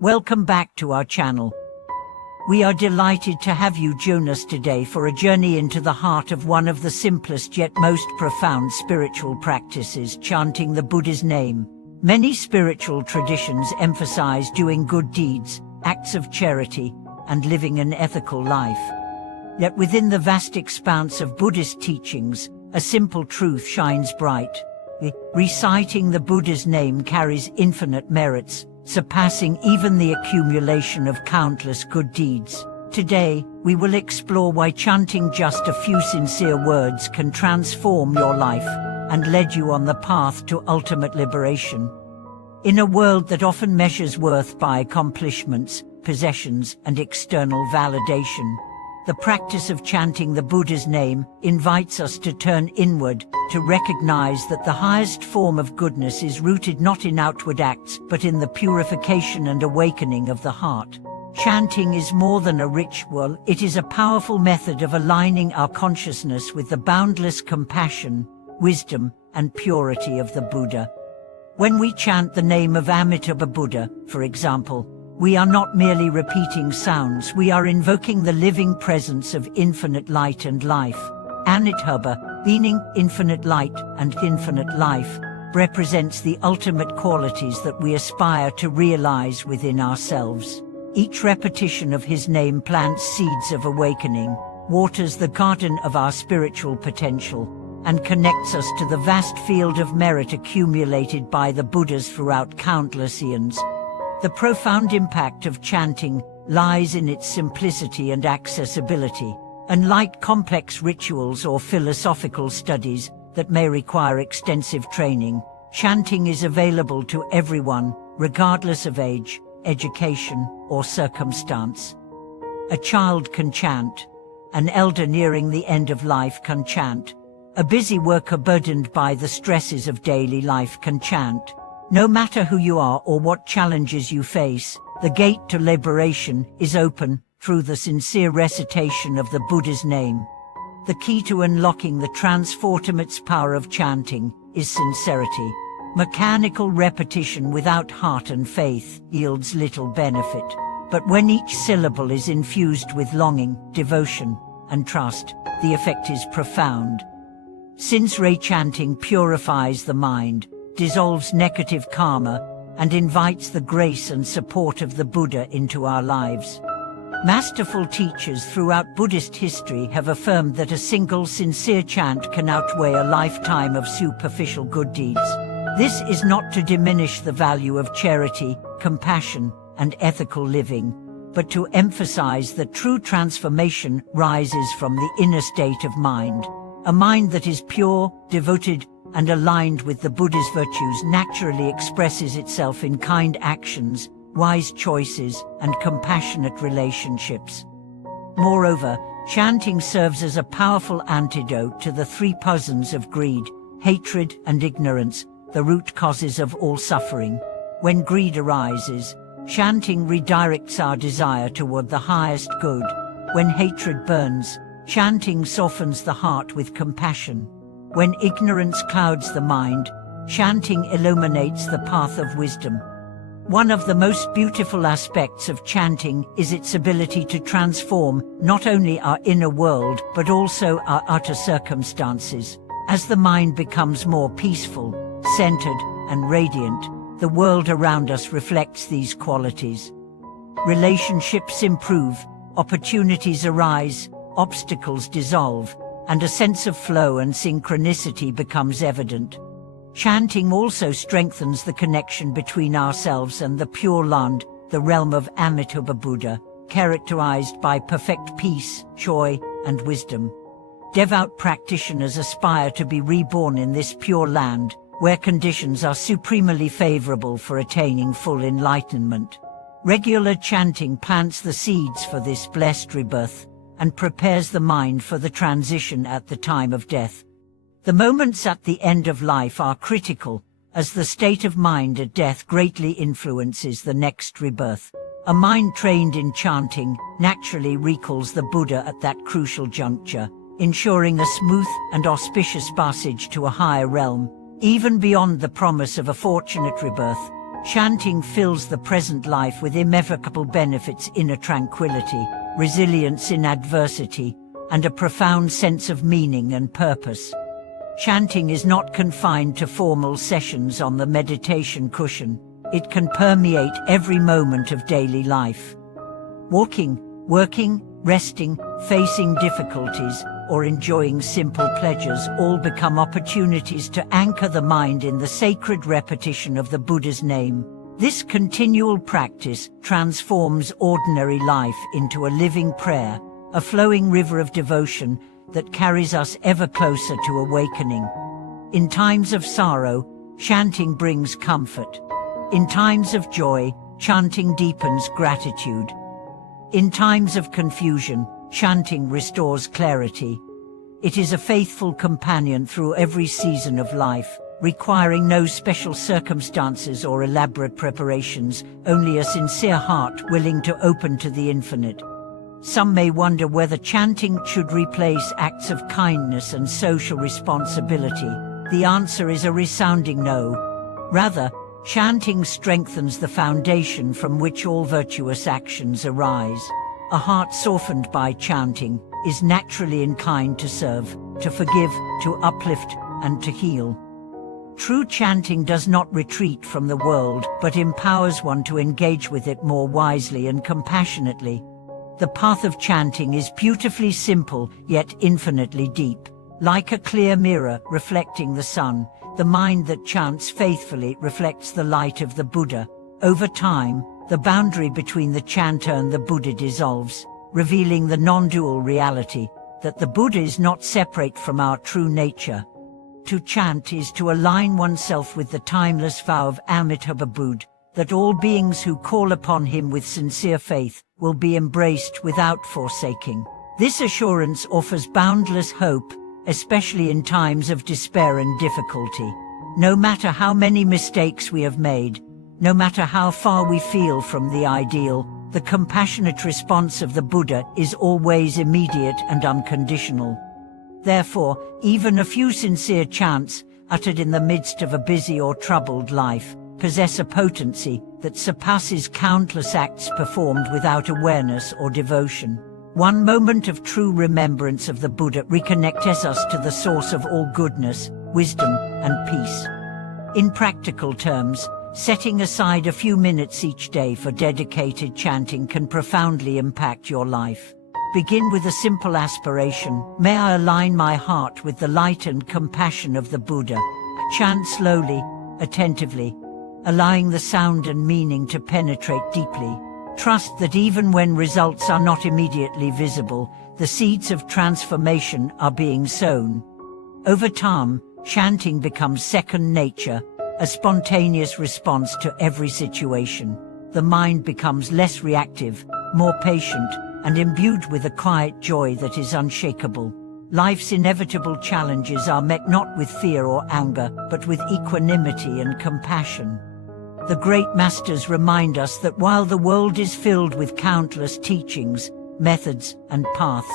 Welcome back to our channel. We are delighted to have you join us today for a journey into the heart of one of the simplest yet most profound spiritual practices, chanting the Buddha's name. Many spiritual traditions emphasize doing good deeds, acts of charity, and living an ethical life. Yet within the vast expanse of Buddhist teachings, a simple truth shines bright. Reciting the Buddha's name carries infinite merits, surpassing even the accumulation of countless good deeds. Today, we will explore why chanting just a few sincere words can transform your life and lead you on the path to ultimate liberation. In a world that often measures worth by accomplishments, possessions, and external validation, the practice of chanting the Buddha's name invites us to turn inward, to recognize that the highest form of goodness is rooted not in outward acts but in the purification and awakening of the heart. Chanting is more than a ritual, it is a powerful method of aligning our consciousness with the boundless compassion, wisdom, and purity of the Buddha. When we chant the name of Amitabha Buddha, for example, we are not merely repeating sounds, we are invoking the living presence of infinite light and life. Amitabha, meaning infinite light and infinite life, represents the ultimate qualities that we aspire to realize within ourselves. Each repetition of his name plants seeds of awakening, waters the garden of our spiritual potential, and connects us to the vast field of merit accumulated by the Buddhas throughout countless eons. The profound impact of chanting lies in its simplicity and accessibility. Unlike complex rituals or philosophical studies that may require extensive training, chanting is available to everyone, regardless of age, education, or circumstance. A child can chant. An elder nearing the end of life can chant. A busy worker burdened by the stresses of daily life can chant. No matter who you are or what challenges you face, the gate to liberation is open through the sincere recitation of the Buddha's name. The key to unlocking the transformative power of chanting is sincerity. Mechanical repetition without heart and faith yields little benefit. But when each syllable is infused with longing, devotion, and trust, the effect is profound. Since chanting purifies the mind, dissolves negative karma, and invites the grace and support of the Buddha into our lives. Masterful teachers throughout Buddhist history have affirmed that a single sincere chant can outweigh a lifetime of superficial good deeds. This is not to diminish the value of charity, compassion, and ethical living, but to emphasize that true transformation rises from the inner state of mind. A mind that is pure, devoted, and aligned with the Buddha's virtues naturally expresses itself in kind actions, wise choices, and compassionate relationships. Moreover, chanting serves as a powerful antidote to the three poisons of greed, hatred, and ignorance, the root causes of all suffering. When greed arises, chanting redirects our desire toward the highest good. When hatred burns, chanting softens the heart with compassion. When ignorance clouds the mind, chanting illuminates the path of wisdom. One of the most beautiful aspects of chanting is its ability to transform not only our inner world but also our outer circumstances. As the mind becomes more peaceful, centered, and radiant, the world around us reflects these qualities. Relationships improve, opportunities arise, obstacles dissolve, and a sense of flow and synchronicity becomes evident. Chanting also strengthens the connection between ourselves and the Pure Land, the realm of Amitabha Buddha, characterized by perfect peace, joy, and wisdom. Devout practitioners aspire to be reborn in this pure land, where conditions are supremely favorable for attaining full enlightenment. Regular chanting plants the seeds for this blessed rebirth, and prepares the mind for the transition at the time of death. The moments at the end of life are critical, as the state of mind at death greatly influences the next rebirth. A mind trained in chanting naturally recalls the Buddha at that crucial juncture, ensuring a smooth and auspicious passage to a higher realm. Even beyond the promise of a fortunate rebirth, Chanting fills the present life with immeasurable benefits: inner tranquility, resilience in adversity, and a profound sense of meaning and purpose. Chanting is not confined to formal sessions on the meditation cushion. It can permeate every moment of daily life. Walking, working, resting, facing difficulties, or enjoying simple pleasures all become opportunities to anchor the mind in the sacred repetition of the Buddha's name. This continual practice transforms ordinary life into a living prayer, a flowing river of devotion that carries us ever closer to awakening. In times of sorrow, chanting brings comfort. In times of joy, chanting deepens gratitude. In times of confusion, chanting restores clarity. It is a faithful companion through every season of life, requiring no special circumstances or elaborate preparations, only a sincere heart willing to open to the infinite. Some may wonder whether chanting should replace acts of kindness and social responsibility. The answer is a resounding no. Rather, chanting strengthens the foundation from which all virtuous actions arise. A heart softened by chanting is naturally inclined to serve, to forgive, to uplift, and to heal. True chanting does not retreat from the world, but empowers one to engage with it more wisely and compassionately. The path of chanting is beautifully simple, yet infinitely deep. Like a clear mirror reflecting the sun, the mind that chants faithfully reflects the light of the Buddha. Over time, the boundary between the chanter and the Buddha dissolves, revealing the non-dual reality that the Buddha is not separate from our true nature. To chant is to align oneself with the timeless vow of Amitabha Buddha, that all beings who call upon him with sincere faith will be embraced without forsaking. This assurance offers boundless hope, especially in times of despair and difficulty. No matter how many mistakes we have made, no matter how far we feel from the ideal, the compassionate response of the Buddha is always immediate and unconditional. Therefore, even a few sincere chants, uttered in the midst of a busy or troubled life, possess a potency that surpasses countless acts performed without awareness or devotion. One moment of true remembrance of the Buddha reconnects us to the source of all goodness, wisdom, and peace. In practical terms, setting aside a few minutes each day for dedicated chanting can profoundly impact your life. Begin with a simple aspiration: may I align my heart with the light and compassion of the Buddha. Chant slowly, attentively, allowing the sound and meaning to penetrate deeply. Trust that even when results are not immediately visible, the seeds of transformation are being sown. Over time, chanting becomes second nature, a spontaneous response to every situation. The mind becomes less reactive, more patient, and imbued with a quiet joy that is unshakable. Life's inevitable challenges are met not with fear or anger, but with equanimity and compassion. The great masters remind us that while the world is filled with countless teachings, methods, and paths,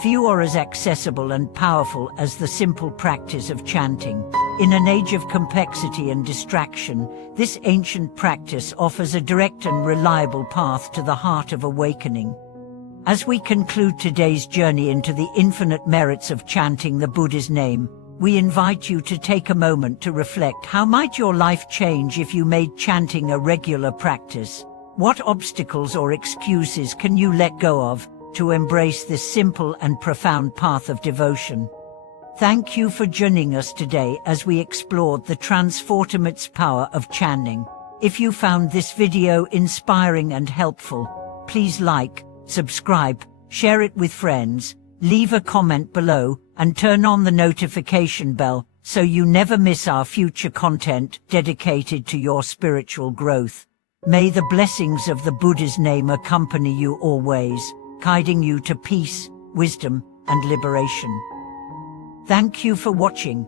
few are as accessible and powerful as the simple practice of chanting. In an age of complexity and distraction, this ancient practice offers a direct and reliable path to the heart of awakening. As we conclude today's journey into the infinite merits of chanting the Buddha's name, we invite you to take a moment to reflect: how might your life change if you made chanting a regular practice? What obstacles or excuses can you let go of to embrace this simple and profound path of devotion? Thank you for joining us today as we explored the transformative power of chanting. If you found this video inspiring and helpful, please like, subscribe, share it with friends, leave a comment below, and turn on the notification bell so you never miss our future content dedicated to your spiritual growth. May the blessings of the Buddha's name accompany you always, guiding you to peace, wisdom, and liberation. Thank you for watching.